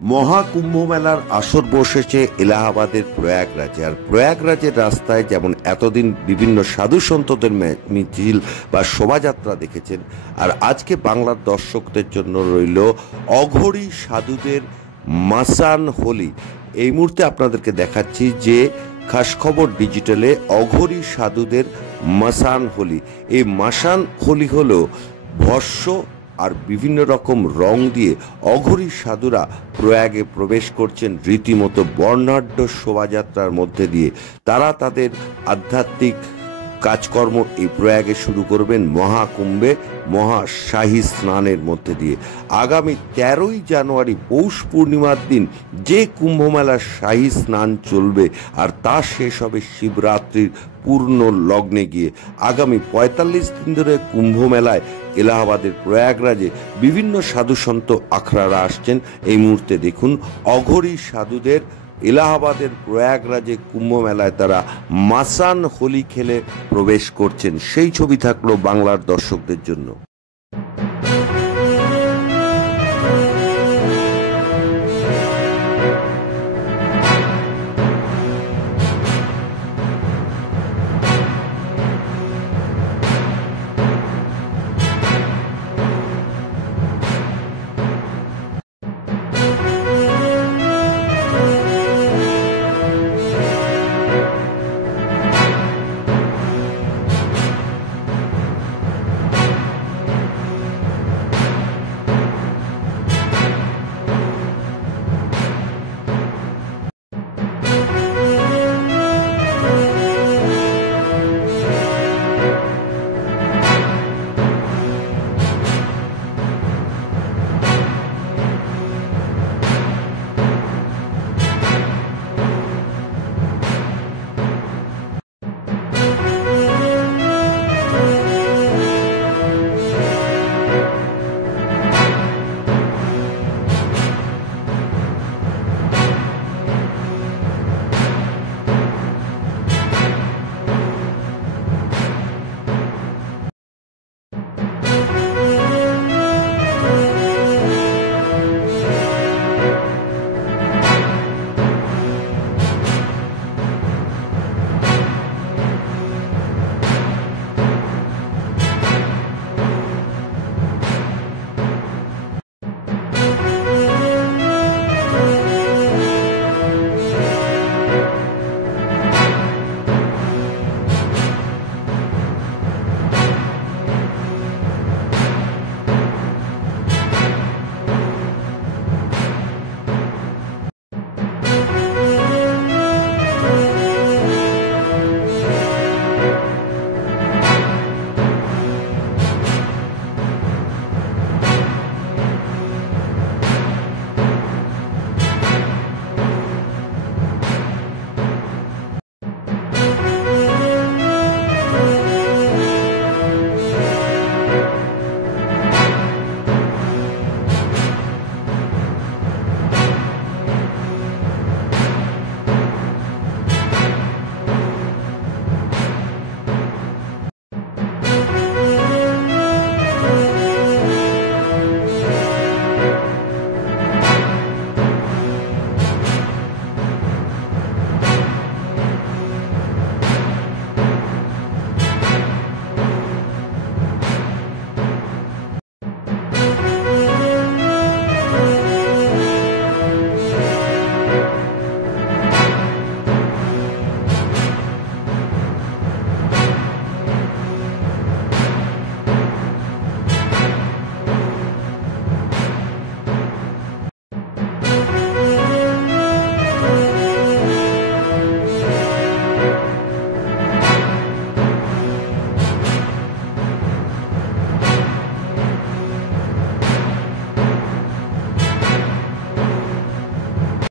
মহাকুম্ভ মেলার আসর বসেছে এলাহাবাদের প্রয়াগরাজে। আর প্রয়াগরাজের রাস্তায় যেমন এতদিন বিভিন্ন সাধু সন্তদের মিছিল বা শোভাযাত্রা দেখেছেন, আর আজকে বাংলার দর্শকদের জন্য রইল অঘোরী সাধুদের মাসান হোলি। এই মুহূর্তে আপনাদেরকে দেখাচ্ছি যে খাস খবর ডিজিটালে অঘোরী সাধুদের মাসান হোলি। এই মাসান হোলি হলো ভস্য আর বিভিন্ন রকম রং দিয়ে অঘোরী সাধুরা প্রয়াগে প্রবেশ করছেন রীতিমতো বর্ণাঢ্য শোভাযাত্রার মধ্যে দিয়ে। তারা তাদের আধ্যাত্মিক কাজকর্ম এই প্রয়াগে শুরু করবেন মহাকুম্ভে মহাশাহী স্নানের মধ্যে দিয়ে। আগামী 13ই জানুয়ারি পৌষ পূর্ণিমার দিন যে কুম্ভমেলার শাহী স্নান চলবে আর তা শেষ হবে শিবরাত্রির পূর্ণ লগ্নে গিয়ে। আগামী 45 দিন ধরে কুম্ভ মেলায় এলাহাবাদের প্রয়াগরাজে বিভিন্ন সাধুসন্ত আখড়ারা আসছেন। এই মুহূর্তে দেখুন অঘোরী সাধুদের এলাহাবাদের প্রয়াগরাজে কুম্ভ মেলায় তারা মাসান হোলি খেলে প্রবেশ করছেন। সেই ছবি থাকলো বাংলার দর্শকদের জন্য।